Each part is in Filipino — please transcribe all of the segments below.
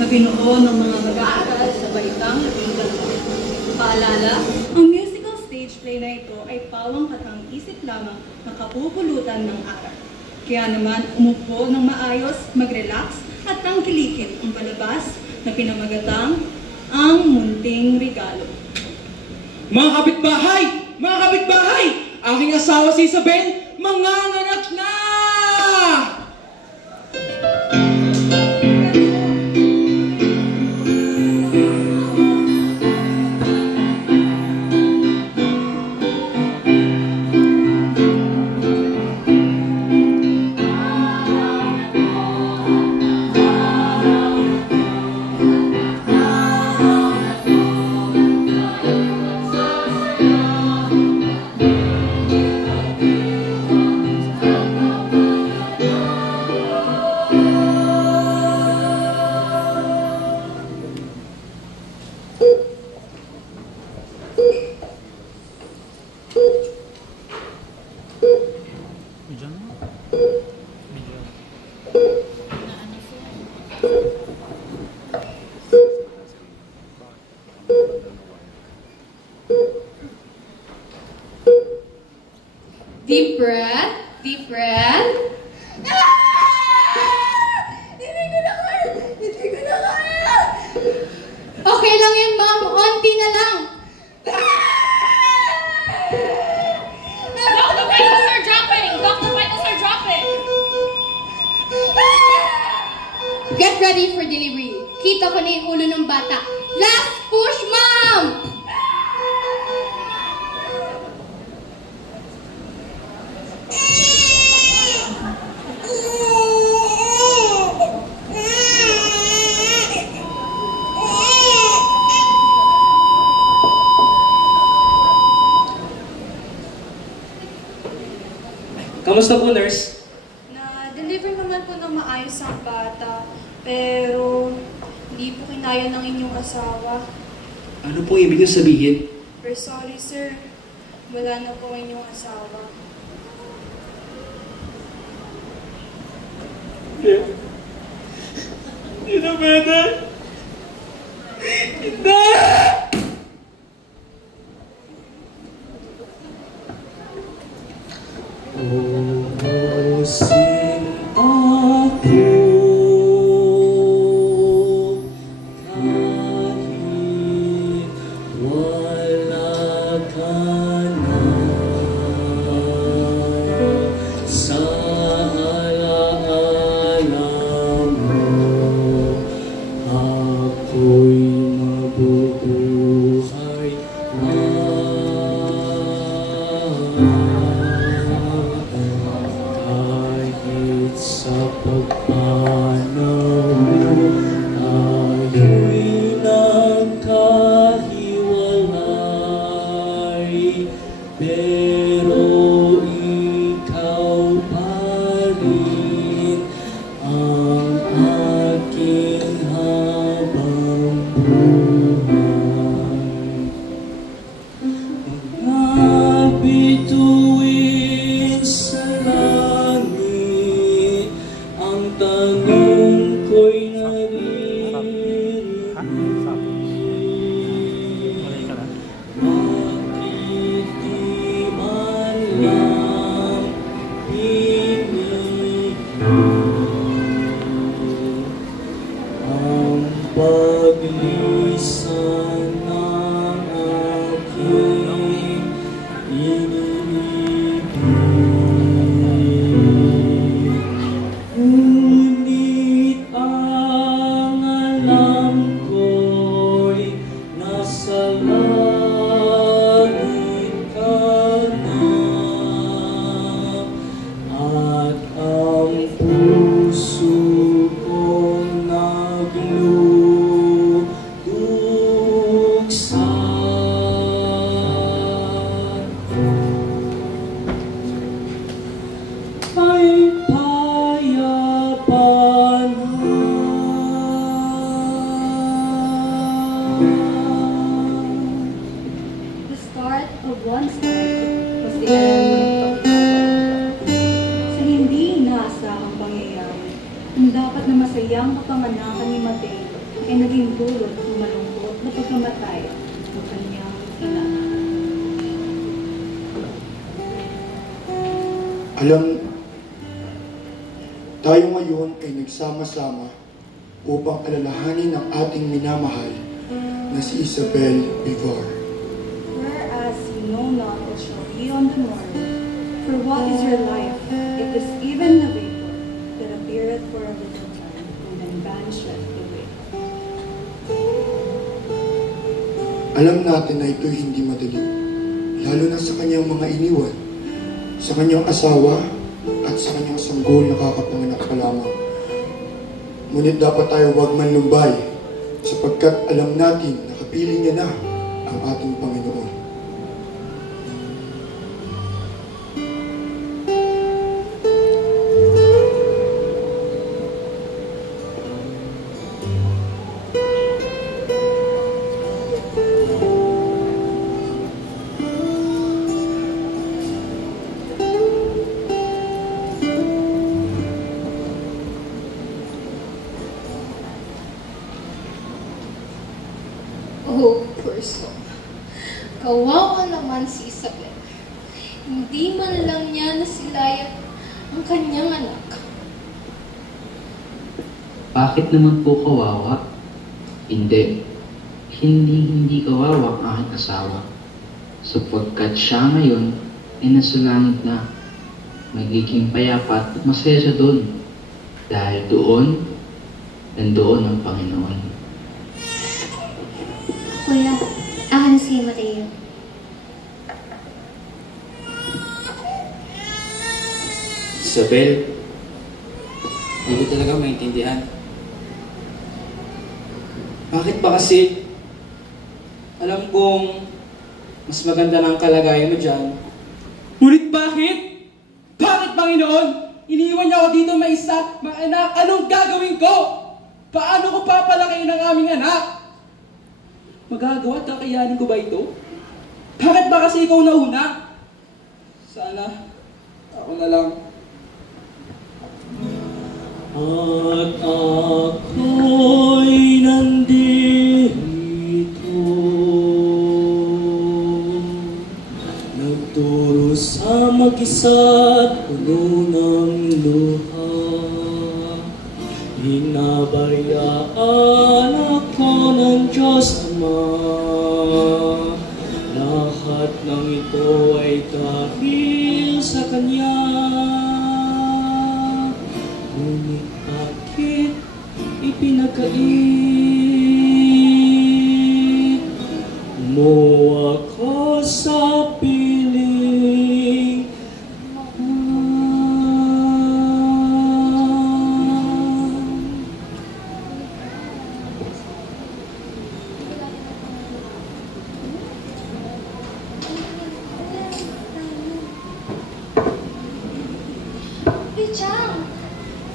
na binuo ng mga mag-aaral sa Baitang 12. Paalala, ang musical stage play na ito ay pawang katang-isip lamang na kapupulutan ng aral. Kaya naman, umupo ng maayos, mag-relax at tangkilikin ang palabas na pinamagatang Ang Munting Regalo. Mga kapitbahay! Mga kapitbahay! Aking asawa si Isabel, manganganak na! Deep breath. Deep breath. Hindi ko na kaya. Okay lang yan, ma'am. Onti na lang. Dr. Vitals are dropping! Dr. Vitals are dropping! Get ready for delivery. Kita ko na yung ulo ng bata. Last push, ma'am! Kamusta po, nurse? Na-deliver naman po ng maayos ang bata, pero hindi po kinaya ng inyong asawa. Ano pong ibig niyo sabihin? We're sorry, sir. Wala na po inyong asawa. Hindi na pwede. Hindi! Ubusin ako kahit wala ka na sa alaala mo. Ako'y mabubuhay kahit sa pagpanaw tayo'y nagkahiwalay, pero ikaw pa rin ang aking habang buhay. Mga bituin sa langit, ang tanong ko'y naririnig. Bakit di man lang pinigil ang paglisan ng aking iniibig? Ngunit ang alam ko'y nasa langit ka na, at ang puso kong nagluluksan ay payapa na. The start of one's life was the end of sa hindi inaasahang pangyayari. Ang dapat na masayang kapanganakan ni Mateo ay naging dulot ng malungkot na pagkamatay ng kanyang ina. Alam, tayo ngayon ay nagsama-sama upang alalahanin ang ating minamahal na si Isabel Bivar. Whereas you know not what shall be on the morrow, for what is your life? It is even a vapor that appeareth for a little time, and then vanisheth away. Alam natin na ito'y hindi madali, lalo na sa kanyang mga iniwan, sa kanyang asawa at sa kanyang sanggol na kakapanganak pa lamang. Ngunit dapat tayo huwag manlumbay sapagkat alam natin na kapiling niya na ang ating Panginoon. Oh, poor soul. Kawawa naman si Isabel. Hindi man lang niya nasilayan ang kanyang anak. Bakit naman po kawawa? Hindi. Hindi kawawa ang aking asawa. Sapagkat siya ngayon ay nasa langit na. Magiging payapa at masaya siya doon. Dahil doon, nandoon ang Panginoon. Kuya, akin si Mateo. Isabel, hindi ko talaga maintindihan. Bakit ba kasi alam kong mas maganda ng kalagayan mo dyan? Ngunit bakit? Bakit, Panginoon? Iniwan niya ako dito may isa, mga anak. Anong gagawin ko? Paano ko papalakihin ang aming anak? Magagawa at kakayanin ko ba ito? Bakit ba kasi ikaw nauna? Sana ako na lang. At ako'y nandito, nagturo sa mag-isa't puno ng luha. Hinabayaan ako ng Diyos Ama. Lahat ng ito ay dahil sa Kanya. Ngunit bakit ipinagkait mo ako sa piling? Pichang,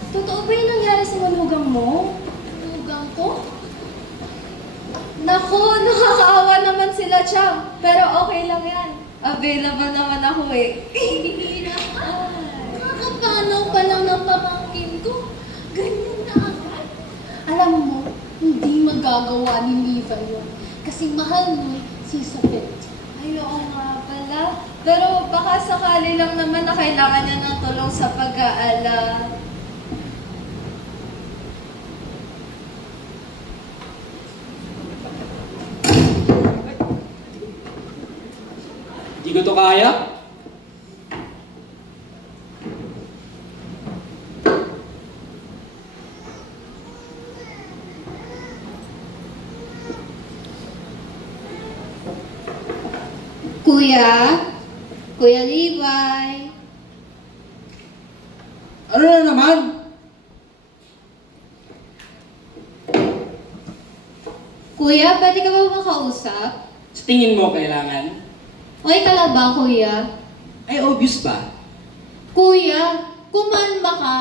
totoo ba yung nangyari sa manugang mo? Manugang ko? Naku, nakakaawa naman sila, Chang. Pero okay lang yan. Available naman ako eh. Bihira ka. Kakapanaw pa lang ng pamangkin ko. Ganyan na agad. Alam mo, hindi magagawa ni Liva yun. Kasi mahal mo si Isabel. Ay, oo nga pala. Pero baka sakali lang naman na kailangan niya ng tulong sa pag-aalala. Hindi ko to kaya. Kuya Levi. Ano na naman? Kuya, pwede ka ba makausap? Sa tingin mo kailangan? Okay ka lang ba, kuya? Ay, obvious ba? Kuya, kumalma ka.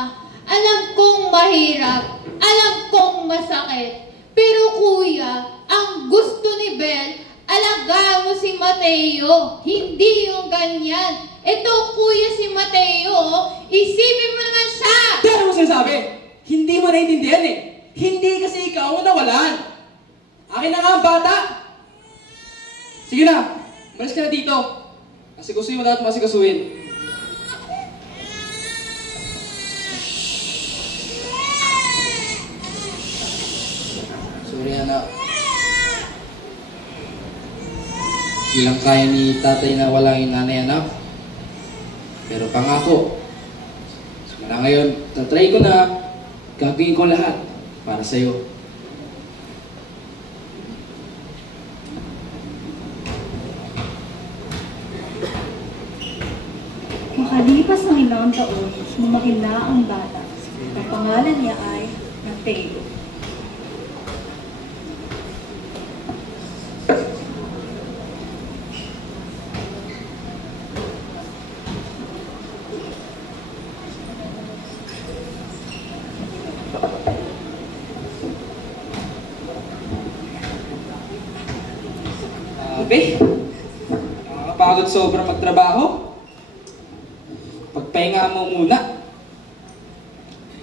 Alam kong mahirap. Alam kong masakit. Pero kuya, ang gusto ni Bel, alagaan mo si Mateo. Hindi yung ganyan. Ito, kuya, si Mateo. Isipin mo naman siya. Pero mo sinasabi, hindi mo naiintindihan eh. Hindi kasi ikaw ang nawalan. Akin na nga ang bata. Sige na, malis ka na dito. Asikasuhin mo lahat mo asikasuhin. Sorry anak. Ilang kaya ni tatay na wala yung nanay anak. Pero pangako, simula ngayon, tatry ko na gagawin ko lahat para sa'yo. Makalipas ng ilang taon, lumaki na ang bata. Ang pangalan niya ay Mateo. Grabe, nakakapagod sobrang magtrabaho. Pagpahinga mo muna.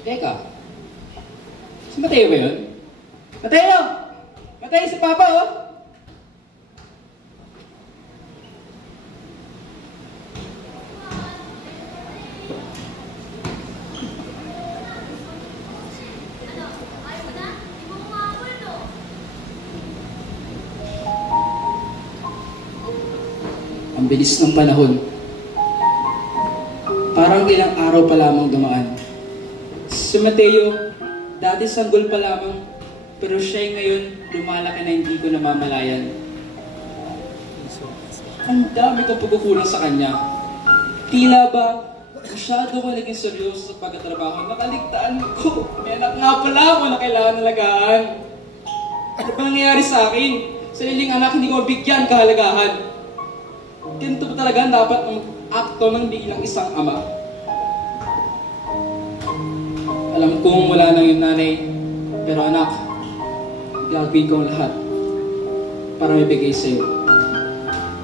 Teka, si Mateo ba yun? Mateo! Mateo, si Papa oh! Ang bilis ng panahon. Parang ilang araw pa lamang dumaan. Si Mateo, dati sanggol pa lamang, pero siya ngayon lumalaki na hindi ko namamalayan. Ang dami kong pagkukulang sa kanya. Tila ba, masyado ko naging seryoso sa pagtatrabaho. Nakaligtaan ko. May anak nga pala ako na kailangan alagaan. Ano ba nangyayari sa akin? Sariling anak, hindi ko mabigyan kahalagahan. Ganito ba talaga dapat ang akto ng bilang isang ama? Alam kong wala nang yung nanay, pero anak, gagawin ko ang lahat para maibigay sa'yo.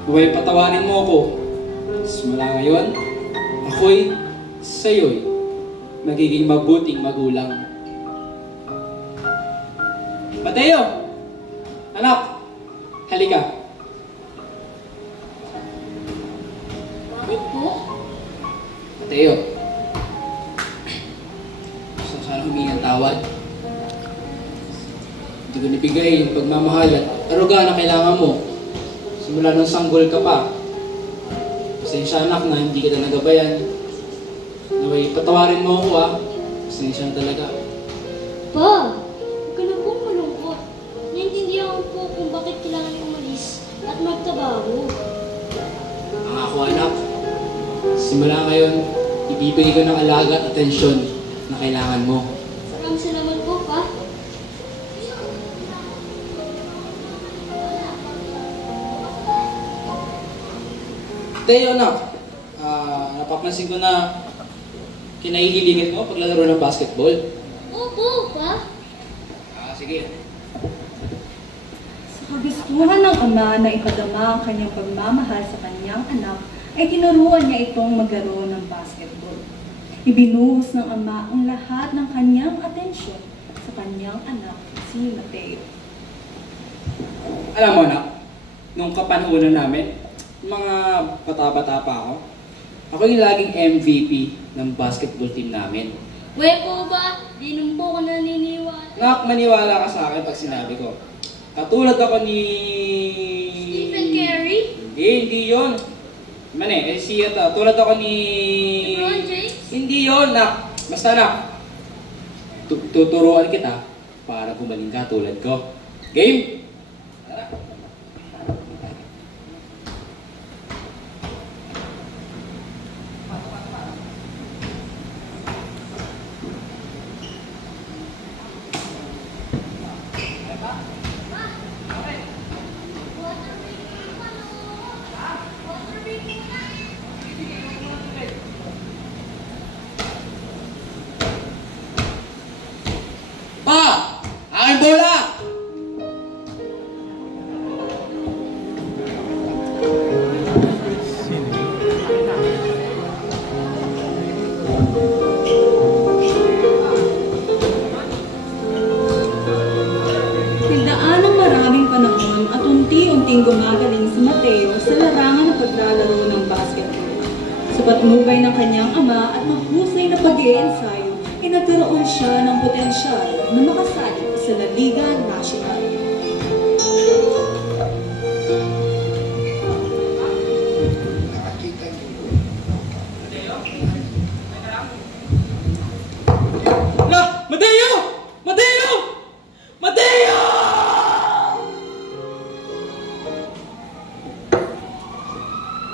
Huwag patawarin mo ako. Simula ngayon, ako'y sa'yo'y magiging mabuting magulang. Mateo! Anak! Halika! Bakit po? Mateo, gusto ko sana humingi ng tawad. Hindi ko nabigay yung pagmamahal at aruga na kailangan mo. Simula nung sanggol ka pa. Pasensya anak na hindi kita nagabayan. Naway, patawarin mo ako Pasensya na talaga. Pa, huwag ka na pong malungkot. Naintindihan ko po kung bakit kailangan niyo umalis at magtrabaho. Ang ako anak, simula ngayon, ibibigay ko ng alaga at atensyon na kailangan mo. Maraming salamat po, Pa. Teo, anak, napapansin ko na kinahihilingit mo paglalaro ng basketball. Opo, Pa. Sige. Sa kagustuhan ng ama na ipadama ang kanyang pagmamahal sa kanyang anak, ay tinuruan niya itong maglaro ng basketball. Ibinuhos ng ama ang lahat ng kanyang atensyon sa kanyang anak, si Mateo. Alam mo anak, nung kapanahonan namin, mga bata-bata pa ako yung laging MVP ng basketball team namin. Weh po ba? Di naman po ako naniniwala. Nak, maniwala ka sa akin pag sinabi ko. Katulad ako ni... Stephen Curry? Hindi yun. Tulad ako ni... LeBron James? Hindi yun, nak. Basta nak, tuturuan kita para gumaling ka tulad ko. Game? Tara. Pa! Aking bola! naging gumagaling si Mateo sa larangan ng paglalaro ng basketball. Sa patnubay ng kanyang ama at mahusay na pag-iensayo, nagkaroon siya ng potensyal na makasali sa La Liga Nacional. La! Mateo!